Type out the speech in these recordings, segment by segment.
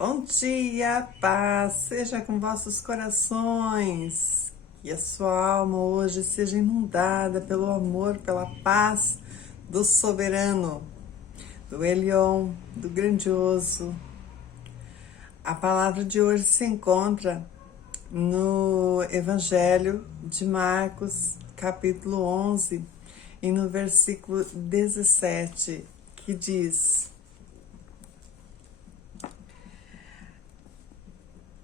Bom dia, paz seja com vossos corações, que a sua alma hoje seja inundada pelo amor, pela paz do soberano, do Elion, do grandioso. A palavra de hoje se encontra no Evangelho de Marcos, capítulo 11, e no versículo 17, que diz: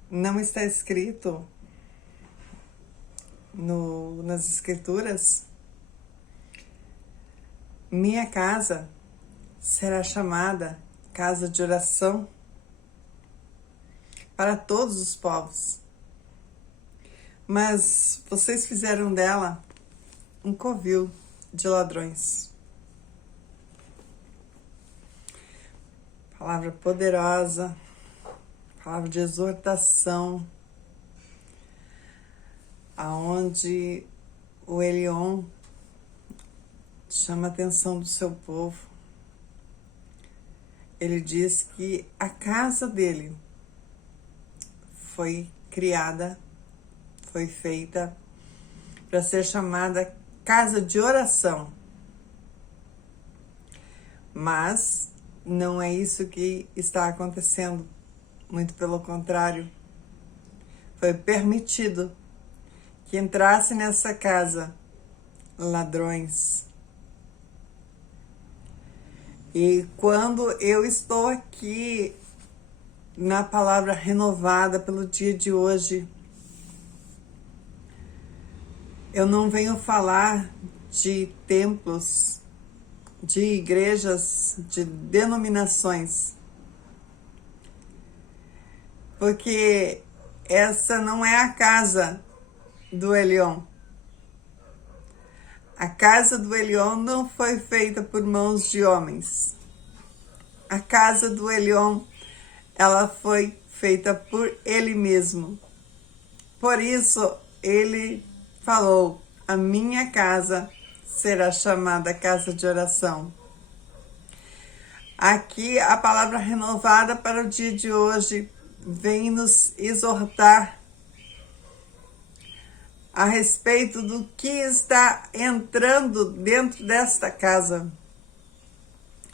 não está escrito nas Escrituras, minha casa será chamada casa de oração para todos os povos, mas vocês fizeram dela um covil de ladrões. Palavra poderosa, palavra de exortação, aonde o Elion chama a atenção do seu povo. Ele diz que a casa dele foi criada, foi feita para ser chamada casa de oração. Mas não é isso que está acontecendo. Muito pelo contrário, foi permitido que entrasse nessa casa ladrões. E quando eu estou aqui na palavra renovada pelo dia de hoje, eu não venho falar de templos, de igrejas, de denominações, porque essa não é a casa do Elion. A casa do Elion não foi feita por mãos de homens. A casa do Elion, ela foi feita por ele mesmo. Por isso, ele falou: a minha casa será chamada casa de oração. Aqui, a palavra renovada para o dia de hoje vem nos exortar a respeito do que está entrando dentro desta casa.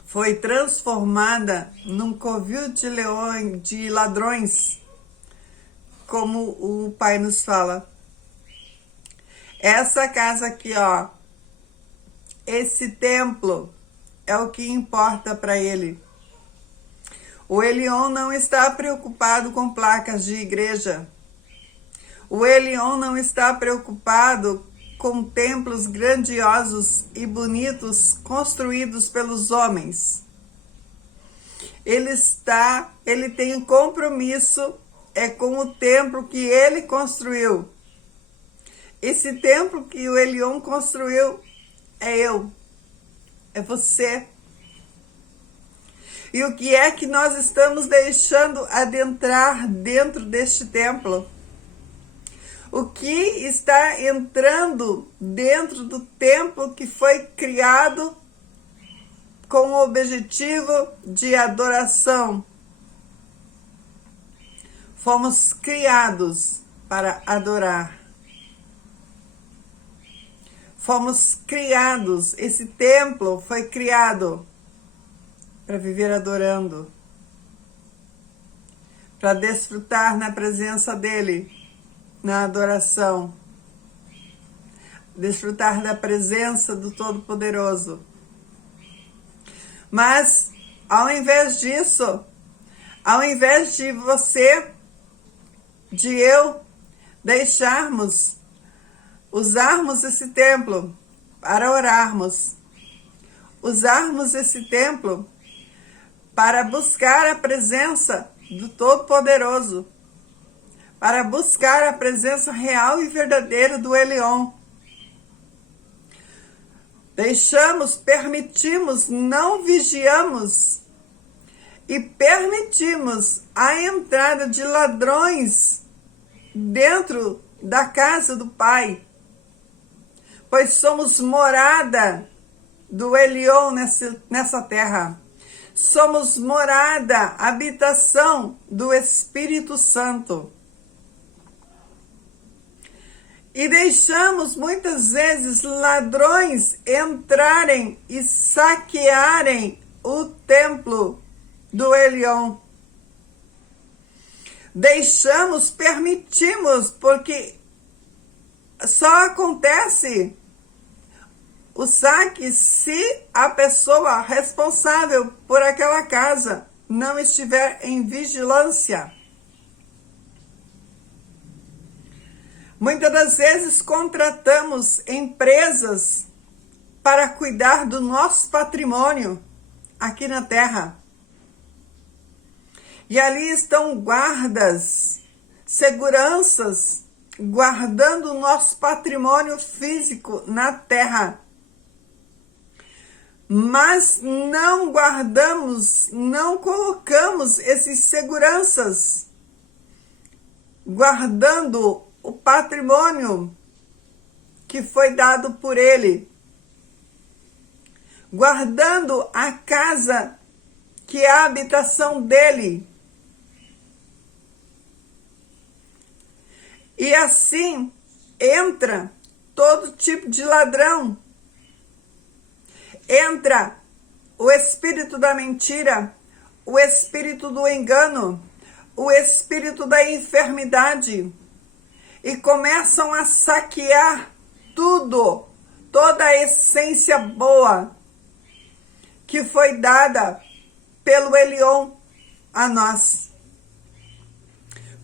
Foi transformada num covil de ladrões, como o Pai nos fala. Essa casa aqui, ó, esse templo é o que importa para ele. O Elion não está preocupado com placas de igreja. O Elion não está preocupado com templos grandiosos e bonitos construídos pelos homens. Ele tem um compromisso com o templo que ele construiu. Esse templo que o Elion construiu é eu, é você. E o que é que nós estamos deixando adentrar dentro deste templo? O que está entrando dentro do templo que foi criado com o objetivo de adoração? Fomos criados para adorar. Fomos criados, esse templo foi criado para viver adorando, para desfrutar na presença dele, na adoração, desfrutar da presença do Todo-Poderoso. Mas, ao invés disso, ao invés de você, de eu, usarmos esse templo para orarmos, usarmos esse templo para buscar a presença do Todo-Poderoso, para buscar a presença real e verdadeira do Elion. Permitimos, não vigiamos e permitimos a entrada de ladrões dentro da casa do Pai, pois somos morada do Elion nessa terra. Somos morada, habitação do Espírito Santo. E deixamos muitas vezes ladrões entrarem e saquearem o templo do Elion. Permitimos, porque só acontece o saque se a pessoa responsável por aquela casa não estiver em vigilância. Muitas das vezes contratamos empresas para cuidar do nosso patrimônio aqui na Terra. E ali estão guardas, seguranças, guardando o nosso patrimônio físico na Terra. Mas não guardamos, não colocamos esses seguranças, guardando o patrimônio que foi dado por ele, guardando a casa que é a habitação dele. E assim entra todo tipo de ladrão. Entra o espírito da mentira, o espírito do engano, o espírito da enfermidade, e começam a saquear tudo, toda a essência boa que foi dada pelo Elion a nós.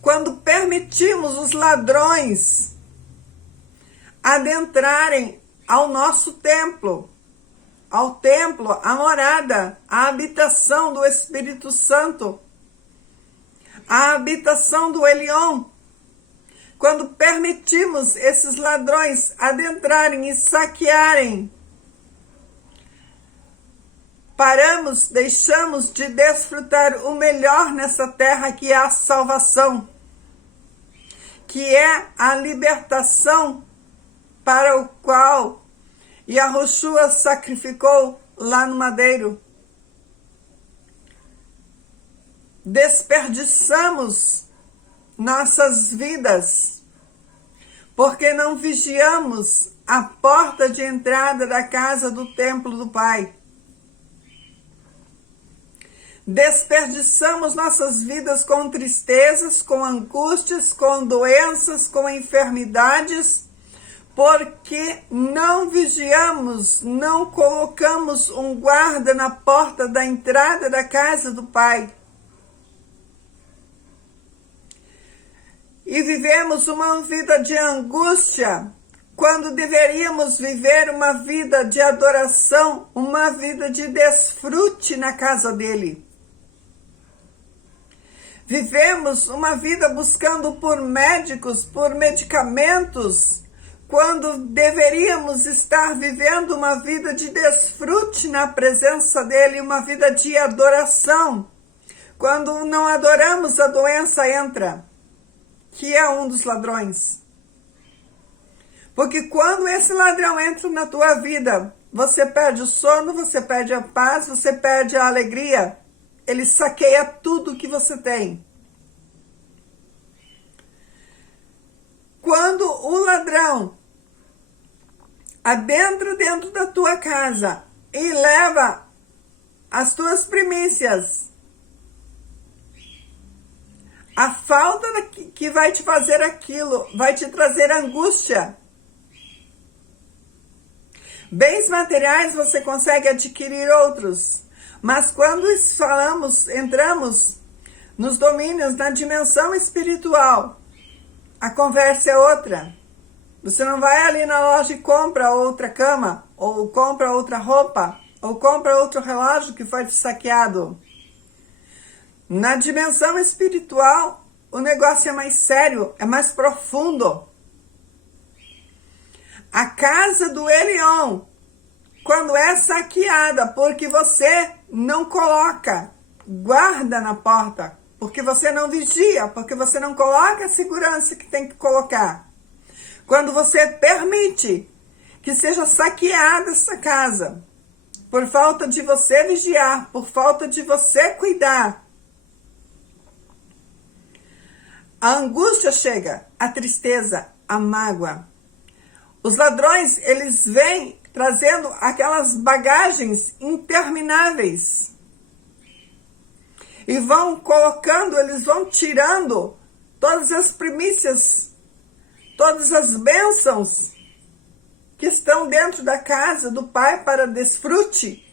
Quando permitimos os ladrões adentrarem ao nosso templo, a morada, a habitação do Espírito Santo, a habitação do Elion, quando permitimos esses ladrões adentrarem e saquearem, deixamos de desfrutar o melhor nessa terra, que é a salvação, que é a libertação para o qual Yahushua sacrificou lá no madeiro. Desperdiçamos nossas vidas porque não vigiamos a porta de entrada da casa do templo do Pai. Desperdiçamos nossas vidas com tristezas, com angústias, com doenças, com enfermidades, porque não vigiamos, não colocamos um guarda na porta da entrada da casa do Pai. E vivemos uma vida de angústia, quando deveríamos viver uma vida de adoração, uma vida de desfrute na casa dele. Vivemos uma vida buscando por médicos, por medicamentos, quando deveríamos estar vivendo uma vida de desfrute na presença dele, uma vida de adoração. Quando não adoramos, a doença entra, que é um dos ladrões. Porque quando esse ladrão entra na tua vida, você perde o sono, você perde a paz, você perde a alegria. Ele saqueia tudo que você tem. Quando o ladrão adentra dentro da tua casa e leva as tuas primícias, a falta que vai te fazer aquilo vai te trazer angústia. Bens materiais você consegue adquirir outros, mas quando entramos nos domínios, na dimensão espiritual, a conversa é outra. Você não vai ali na loja e compra outra cama, ou compra outra roupa, ou compra outro relógio que foi saqueado. Na dimensão espiritual, o negócio é mais sério, é mais profundo. A casa do Elion, quando é saqueada, porque você não coloca guarda na porta, porque você não vigia, porque você não coloca a segurança que tem que colocar. Quando você permite que seja saqueada essa casa, por falta de você vigiar, por falta de você cuidar. A angústia chega, a tristeza, a mágoa. Os ladrões, eles vêm trazendo aquelas bagagens intermináveis. E vão colocando, eles vão tirando todas as primícias, todas as bênçãos que estão dentro da casa do Pai para desfrute.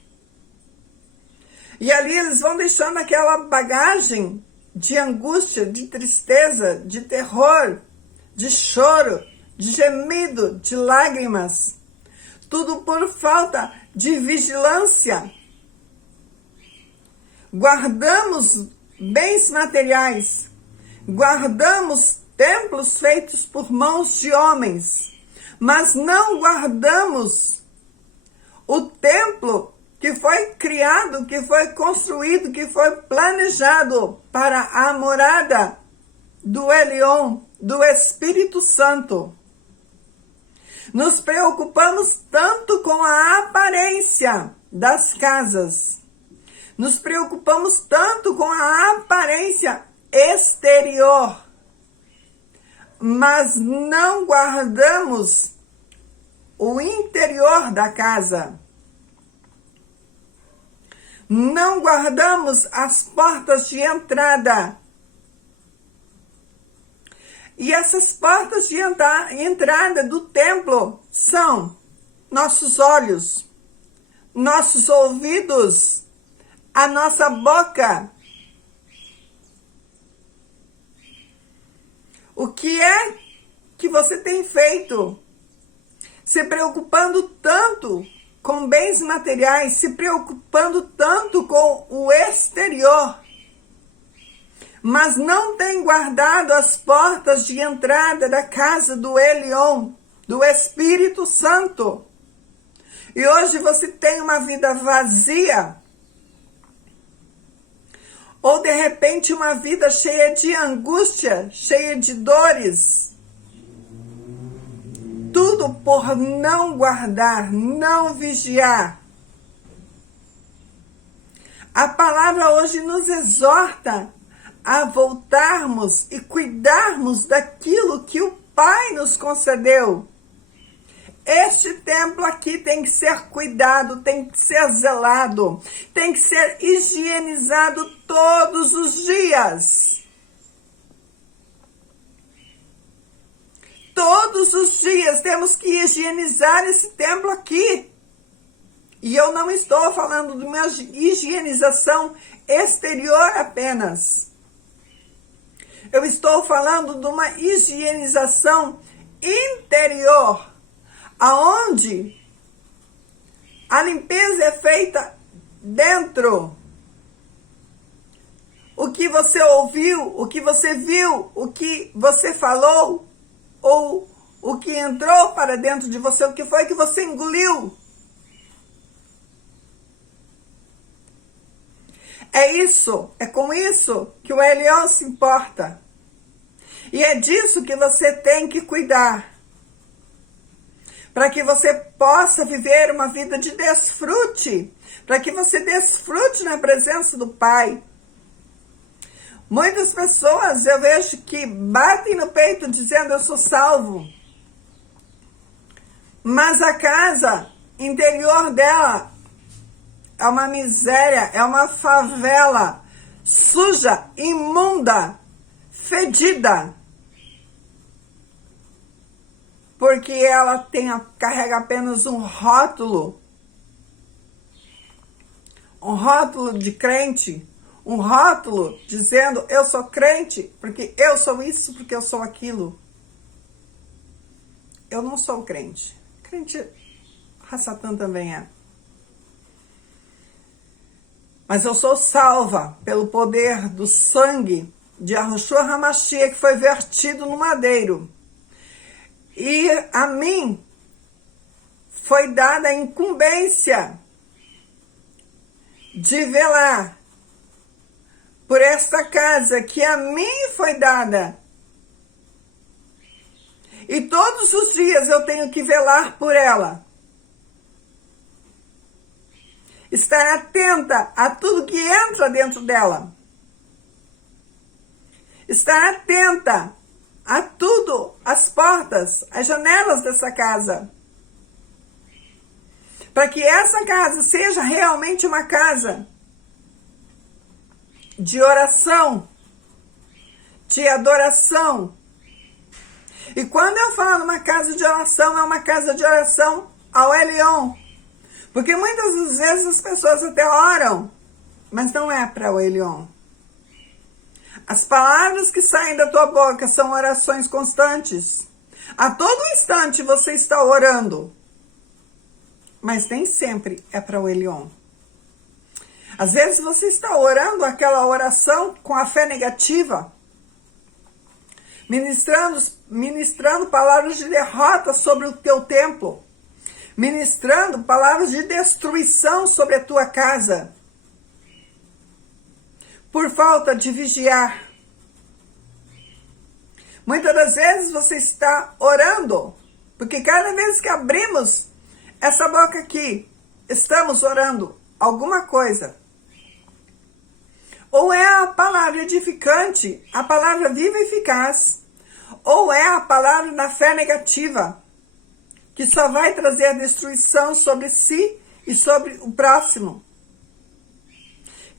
E ali eles vão deixando aquela bagagem de angústia, de tristeza, de terror, de choro, de gemido, de lágrimas. Tudo por falta de vigilância. Guardamos bens materiais, guardamos templos feitos por mãos de homens, mas não guardamos o templo que foi criado, que foi construído, que foi planejado para a morada do Elion, do Espírito Santo. Nos preocupamos tanto com a aparência das casas. Nos preocupamos tanto com a aparência exterior. Mas não guardamos o interior da casa. Não guardamos as portas de entrada. E essas portas de entrada do templo são nossos olhos, nossos ouvidos, a nossa boca. O que é que você tem feito? Se preocupando tanto com bens materiais, se preocupando tanto com o exterior, mas não tem guardado as portas de entrada da casa do Elion, do Espírito Santo. E hoje você tem uma vida vazia, ou de repente uma vida cheia de angústia, cheia de dores. Tudo por não guardar, não vigiar. A palavra hoje nos exorta a voltarmos e cuidarmos daquilo que o Pai nos concedeu. Este templo aqui tem que ser cuidado, tem que ser zelado, tem que ser higienizado todos os dias. Todos os dias temos que higienizar esse templo aqui. E eu não estou falando de uma higienização exterior apenas. Eu estou falando de uma higienização interior, aonde a limpeza é feita dentro. O que você ouviu, o que você viu, o que você falou, ou o que entrou para dentro de você, o que foi que você engoliu. É isso, é com isso que o Elion se importa. E é disso que você tem que cuidar. Para que você possa viver uma vida de desfrute. Para que você desfrute na presença do Pai. Muitas pessoas eu vejo que batem no peito dizendo eu sou salvo. Mas a casa interior dela é uma miséria, é uma favela, suja, imunda, fedida. Porque ela carrega apenas um rótulo de crente, um rótulo dizendo eu sou crente, porque eu sou isso, porque eu sou aquilo. Eu não sou crente. Crente, Satã também é. Mas eu sou salva pelo poder do sangue de Yahushua HaMashiach que foi vertido no madeiro. E a mim foi dada a incumbência de velar por esta casa que a mim foi dada. E todos os dias eu tenho que velar por ela. Estar atenta a tudo que entra dentro dela. Estar atenta a tudo, as portas, as janelas dessa casa. Para que essa casa seja realmente uma casa de oração, de adoração. E quando eu falo uma casa de oração, é uma casa de oração ao Elyon. Porque muitas das vezes as pessoas até oram, mas não é para o Elyon. As palavras que saem da tua boca são orações constantes. A todo instante você está orando, mas nem sempre é para o Elyon. Às vezes você está orando aquela oração com a fé negativa, ministrando palavras de derrota sobre o teu templo, ministrando palavras de destruição sobre a tua casa, por falta de vigiar. Muitas das vezes você está orando, porque cada vez que abrimos essa boca aqui, estamos orando alguma coisa. Ou é a palavra edificante, a palavra viva e eficaz, ou é a palavra da fé negativa, que só vai trazer a destruição sobre si e sobre o próximo.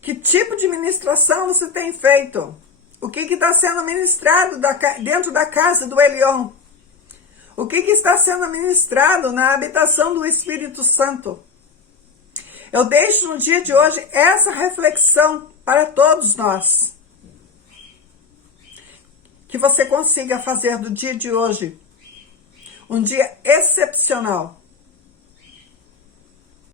Que tipo de ministração você tem feito? O que está sendo ministrado dentro da casa do Elyon? O que está sendo ministrado na habitação do Espírito Santo? Eu deixo no dia de hoje essa reflexão para todos nós. Que você consiga fazer do dia de hoje um dia excepcional.